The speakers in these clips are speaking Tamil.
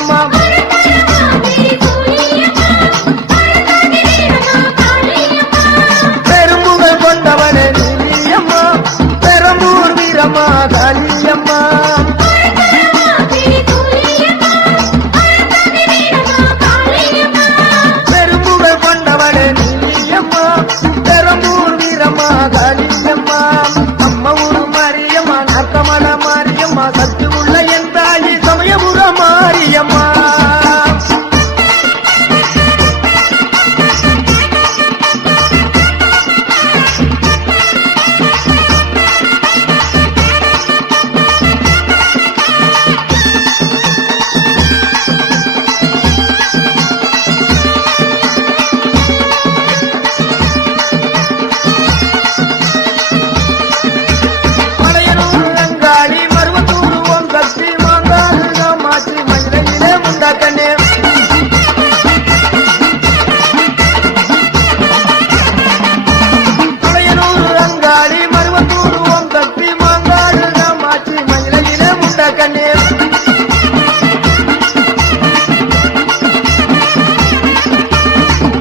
காளியம்மா பெரும்புகள் கொண்டவளே நீலியம்மா பெரம்பூர் வீரம்மா காளியம்மா பெரும்புகள் கொண்டவளே நீலியம்மா பெரம்பூர் வீரம்மா காளியம்மா அம்மா ஊரு மாரியம்மா நாட்டமட மாரியம்மா சக்தி உள்ள என் தாயி சமயபுர மாரியம்மா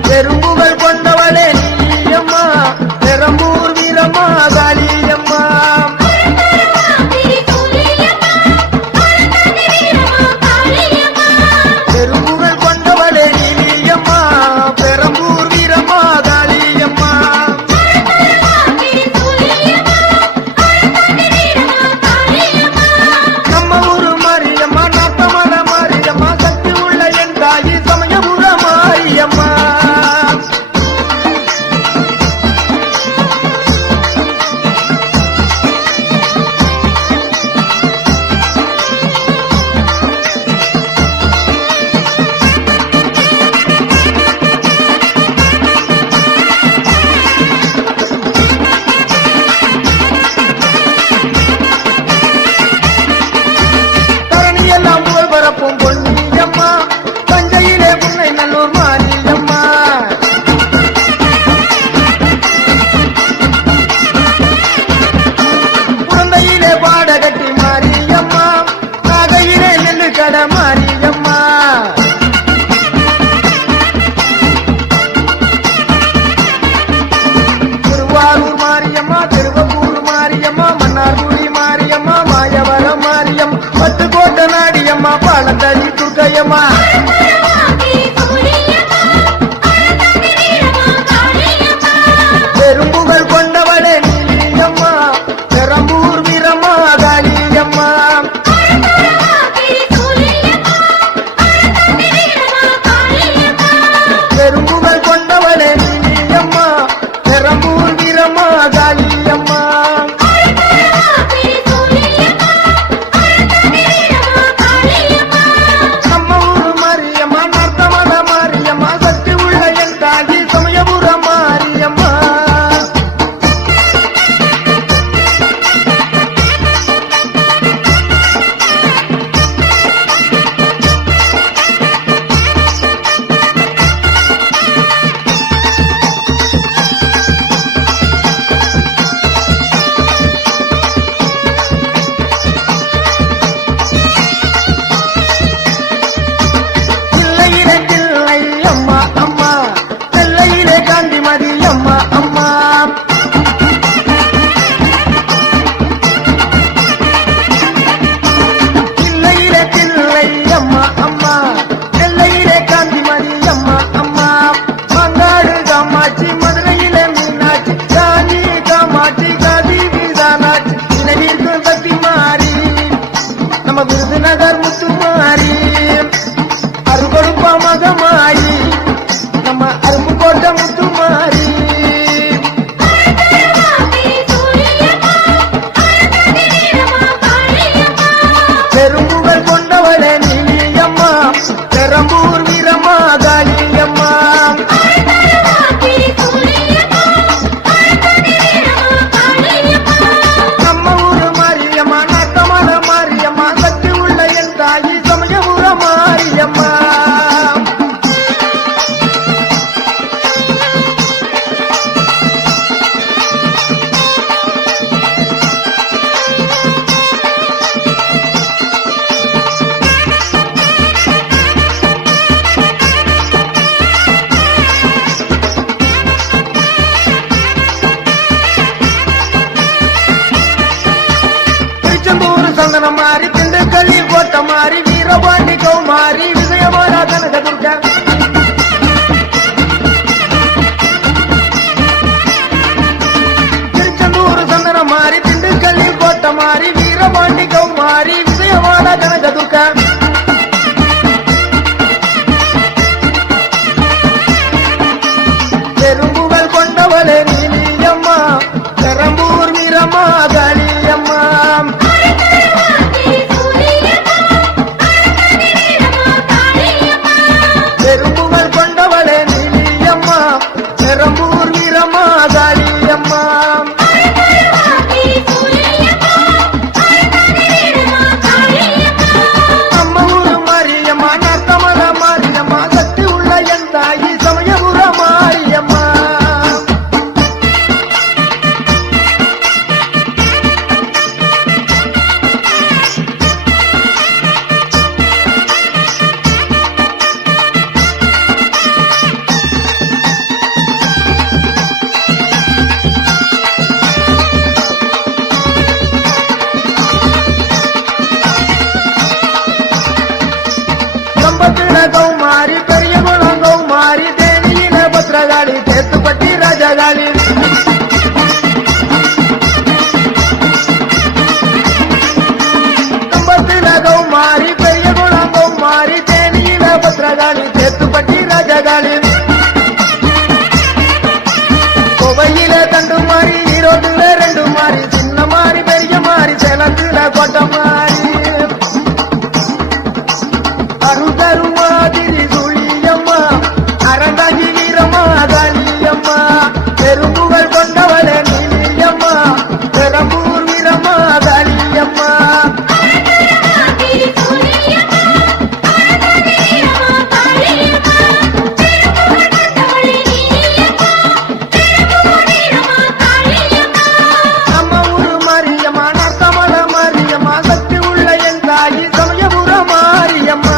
பெரும்புகள் கொண்டவளே நீலியம்மா பெரம்பூர் வீரம்மா காளியம்மா பெரும்புகள் கொண்டவளே நீலியம்மா பெரம்பூர் வீரம்மா காளியம்மா நம்ம ஊரு மாரியம்மா நாட்டமட மாரியம்மா சக்தி உள்ள என் தாயி சமயபுர மாரியம்மா தரணியெல்லாம் புகழ் பரப்பும் பொன்னியம்மா தஞ்சையிலே புன்னை நல்லூர் மாரியம்மா குழந்தையிலே பாடகட்டி மாரியம்மா நாகையிலே நெல்லு கட மாரியம்மா திருவாரூர் மாரியம்மா திருவப்பூர் மாரியம்மா மன்னார்குடி மாரியம்மா மாயவரம் மாரியம் பட்டுக்கோட்டை நாடியம்மா பாலத்தடி துர்க்கையம்மா பெரும்புகள் கொண்டவளே நீலியம்மா பெரம்பூர் வீரம்மா காளியம்மா பெரும்புகள் கொண்டவளே நீலியம்மா பெரம்பூர் வீரம்மா காளியம்மா நம்ம ஊரு மாறி வீரபாண்டி கௌமாரி விஜயமாலா கனகதுர்கா திருச்செந்தூர் சந்தன மாறி திண்டுக்கல்லில் கோட்ட மாறி வீரபாண்டி கௌமாரி விஜயமாலா கனகதுர்கா பெரும்புகள் கொண்டவளே நீலியம்மா பெரம்பூர் வீரம்மா காளியம்மா பெரும்புகள் கொண்டவளே நீலியம்மா பெரம்பூர் வீரம்மா காளியம்மா நம்ம ஊரு மாரியம்மா நத்தமல மாரியம்மா சக்தி உள்ள என் தாயி சமயபுர மாரியம்மா கம்பத்தில கௌமாரி பெரிய குளம் கௌமாரி தேனியில பத்ரகாளி தேத்துப்பட்டி ராஜகாளி கம்பத்தில கௌமாரி பெரிய குளம் கௌமாரி தேனியில பத்ரகாளி தேத்துப்பட்டி ராஜகாளி கோவையில தண்டு மாறி ஈரோட்டுல ரெண்டு மாறி சின்ன மாறி பெரிய மாறி சேலத்துல கோட்டை மாறி அருதருமாதிரி சுழியம்மா அரண்டாகி வீரம்மா காளியம்மா பெரும்புகள் கொண்டவளே நீலியம்மா பெரம்பூர் வீரம்மா காளியம்மா நம்ம ஊரு மாரியம்மா நத்தமல மாரியம்மா சக்தி உள்ள என் தாயி சமயபுர மாரியம்மா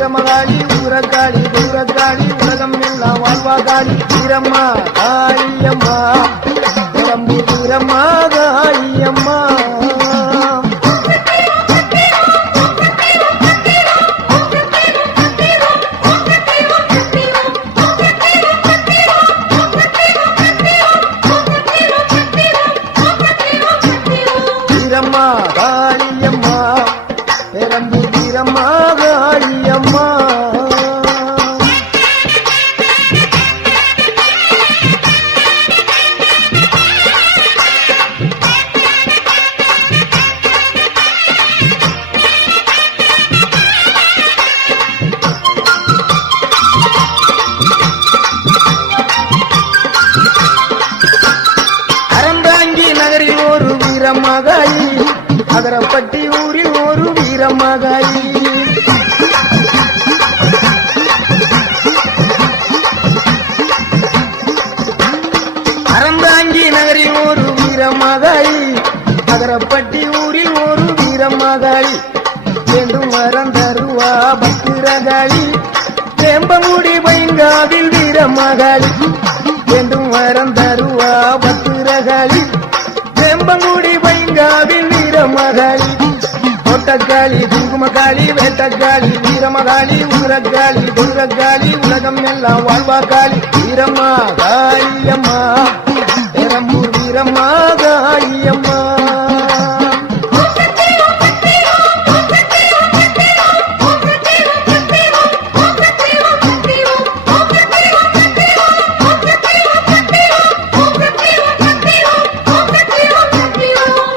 வீரமகாளி ஊரக்காளி தூரக்காளி உலகம் எல்லாம் வாழ்வா காளி வீரம்மா காளியம்மா கிளம்பு வீரம்மா காளியம்மா வீரம்மா காளியம்மா கிளம்பு வீரம்மா காளியம்மா நகரில் ஒரு வீரமகாளி அகரப்பட்டி ஊரில் ஒரு வீரமகாளி அறந்தாங்கி நகரில் ஒரு வீரமகாளி அகரப்பட்டி ஊரில் ஒரு வீரமகாளி வேண்டும் வரம் தருவா பத்திரகாளி வேம்பமுடி பைங்காவில் வீரமகாளி வேண்டும் வரம் தருவா பத்திரகாளி வேம்பங்குடி பைங்காவில் வீரமகாளி கோட்டக்காளி குங்குமக்காளி வேட்டக்காளி வீரமகாளி ஊரக்காளி துர்காளி உலகம் எல்லாம் வாழ்வா காளி வீரம்மா காளியம்மா பெரம்பூர் வீரம்மா காளியம்மா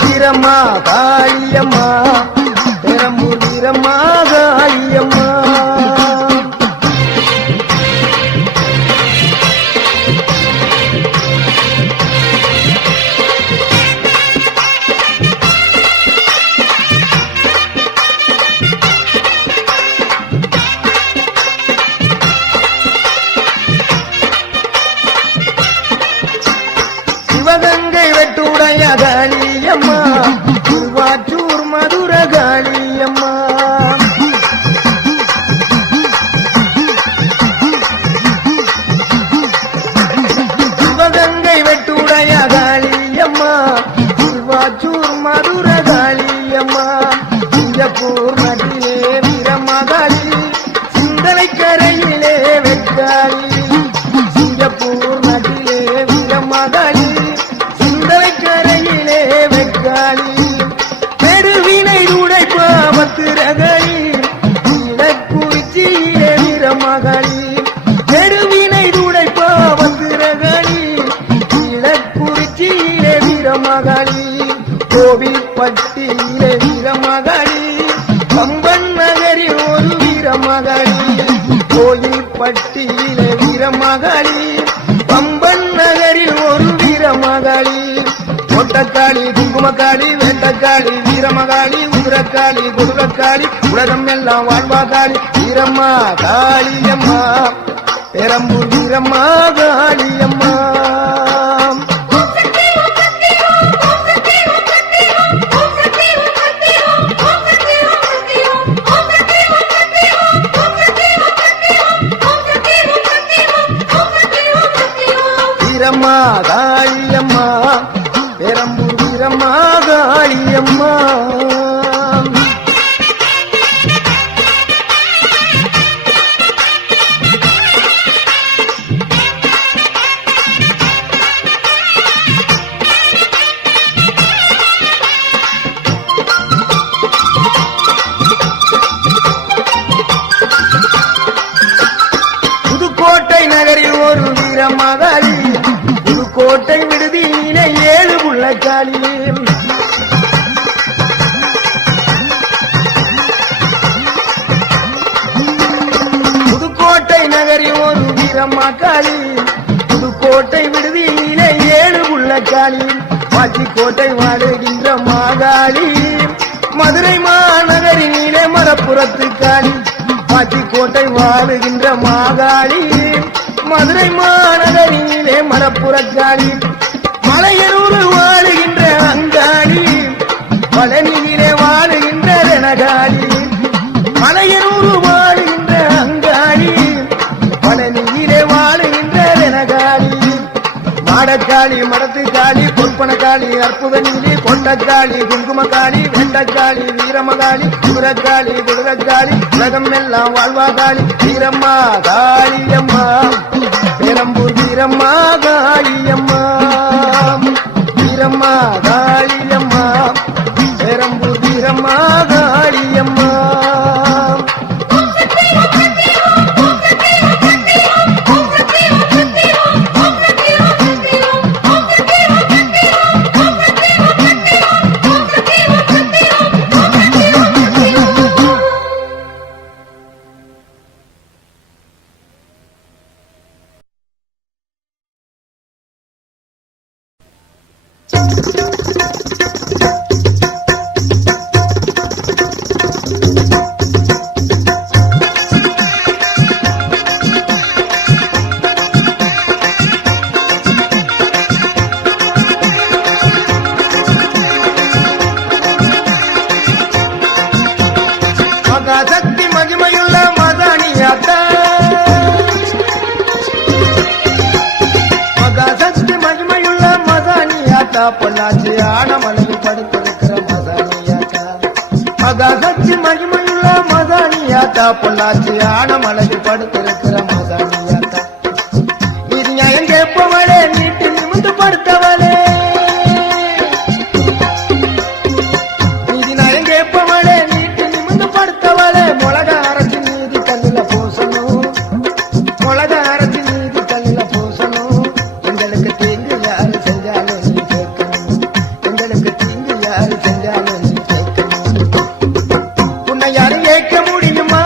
வீரம்மா காளியம்மா பெரம்பூர் வீரம்மா காளியம்மா சிவகங்கை வெட்டுடைய காளியம்மா திருவாச்சூர் மதுர காளியம்மா சிவகங்கை வெட்டுடைய காளியம்மா திருவாச்சூர் மதுர காளியம்மா சிங்கப்பூர் நதியிலே வீரமகாளி சிந்தனை கரையிலே வெக்காளி சிங்கப்பூர் நதியிலே வீரமகாளி சிந்தனை கரையிலே வெக்காளி பெருவினை உடைப்பா பத்திரகாளி இலக்குறிச்சியிலே வீரமகாளி பெருவினை உடைப்பா பத்திரகாளி இலக்குறிச்சியிலே வீரமகாளி கோவில்பட்டியிலே வீரமகாளி பம்பன் நகரில் ஒரு வீரமகாளி கோயில்பட்டியிலே வீரமகாளி பம்பன் நகரில் ஒரு வீரமகாளி கோட்டக்காளி குங்குமக்காளி வேட்டக்காளி வீரமகாளி ஊரக்காளி குடுலக்காளி உலகம் எல்லாம் வாழ்வா காளி வீரம்மா காளியம்மா பெரம்பூர் வீரம்மா காளியம்மா வீரம்மா காளியம்மா பெரம்பூர் வீரம்மா காளியம்மா புதுக்கோட்டை நகரில் ஒரு வீரமகாளி புதுக்கோட்டை விடுதியிலே 7 புள்ளக்காளி புதுக்கோட்டை நகரில் ஒரு வீரமகாளி புதுக்கோட்டை விடுதியிலே 7 புள்ளக்காளி பாச்சிக்கோட்டை வாடுகின்ற மாகாளி மதுரை மாநகரினிலே மரப்புறத்து காளி பாச்சிக்கோட்டை வாழுகின்ற மாகாளி மதுரை மாநகரினிலே மரப்புறக்காளி மலையனூர் வாழுகின்ற அங்காளி பழனியிலே வாழுகின்ற ரணகாளி மலையனூர் வாழுகின்ற காளி மடத்து காளி பொற்பனக்காளி அற்புத நீலி கொண்டக்காளி குங்குமக்காளி வெண்டக்காளி வீரமகாளி குதிரக்காளி குதிரக்காளி உலகம் எல்லாம் வாழ்வா காளி வீரம்மா காளியம்மா பெரம்பூர் வீரம்மா காளியம்மா வீரம்மா காளியம்மா பெரம்பூர் வீரம்மா காளியம்மா மகாசக்தி மகிமையுள்ள மதானியாத்தா மகாசக்தி மகிமையுள்ள மதானியாத்தா பொள்ளாச்சி ஆனமலையில் படுத்திருக்கிற மதானியாத்தா மகாசக்தி மகிமையுள்ள மதானியாத்தா பொள்ளாச்சி ஆனமலையில் படுத்திருக்கிற மதானியாத்தா இது நியாயம் கேட்பவளே நீட்டு நிமிந்து படுத்தவளே மொளகா அரைச்சி நீதி கல்லில பூசணும் மொளகா அரைச்சி நீதி கல்லில பூசணும் எங்களுக்கு தீங்கு யாரு செஞ்சாலும் நீ கேட்கணும் எங்களுக்கு தீங்கு யாரு செஞ்சாலும் நீ கேட்கணும் உன்னை யாரும் கேட்க முடியுமா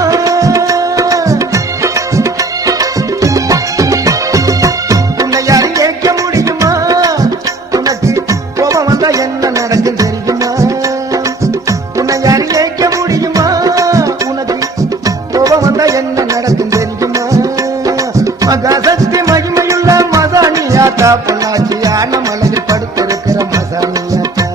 உன்னை யாரும் கேட்க முடியுமா உனக்கு கோபம் வந்தா என்ன நடக்கும் தெரியுமா உன்னை யாரும் கேட்க முடியுமா என்ன நடக்கும் தெரியுமா மகாசக்தி மகிமையுள்ள மதானியாத்தா பொள்ளாச்சி ஆனமலையில் படுத்திருக்கிற மதானியாத்தா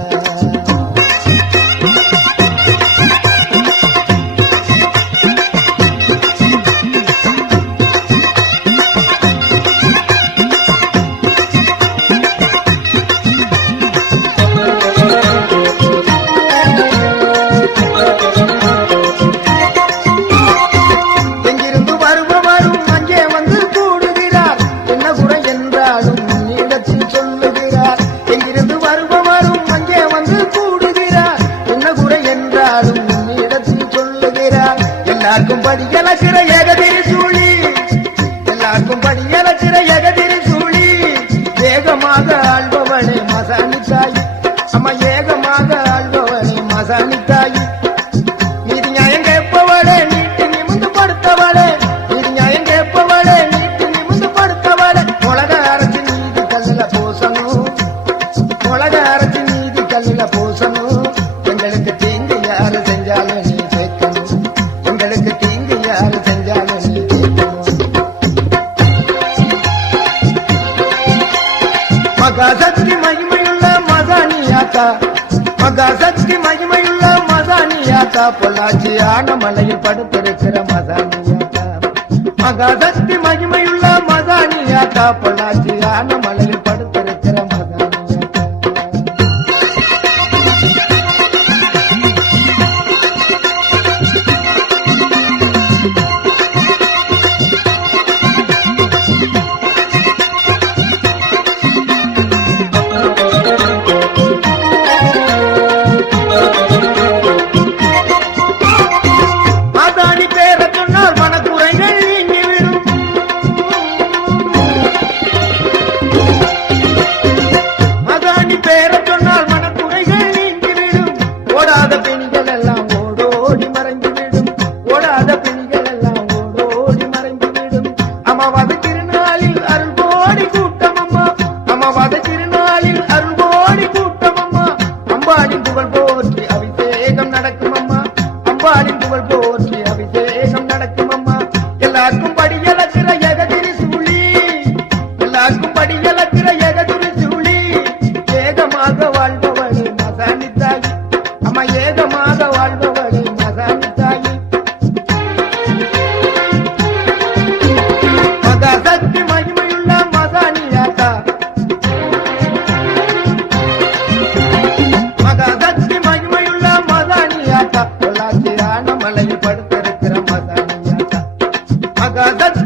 எல்லாருக்கும் படி இழக்கிற ஏகதிரி சூழி எல்லாருக்கும் படி இழக்கிற ஏகதிரி சூழி வேகமாக ஆள்பவளே மசாணி தாயி அம்மா ஏகமாக ஆள்பவளே மசாணி தாயி நீதி நியாயம் கேட்பவளே நீட்டு நிமிந்து படுத்தவளே நீதி நியாயம் கேட்பவளே நீட்டு நிமிந்து படுத்தவளே மொளகா அரைச்சி நீதி கல்லில பூசணும் மொளகா அரைச்சி நீதி கல்லில பூசணும் எங்களுக்கு தீங்கு யாரு செஞ்சாலும் நீ கேட்கணும் எங்களுக்கு தீங்கு யாரு செஞ்சாலும் நீ கேட்கணும் மகாசக்தி மகிமையுள்ள மதானியாத்தா மகாசக்தி மகிமையுள்ள மதானியாத்தா பொள்ளாச்சி ஆனமலையில் படுத்திருக்கிற மதானியாத்தா மகாசக்தி மகிமையுள்ள மதானியாத்தா பொள்ளாச்சி ஆனமலையில் படுத்திருக்கிற மதானியாத்தா ஆகாசத்தில்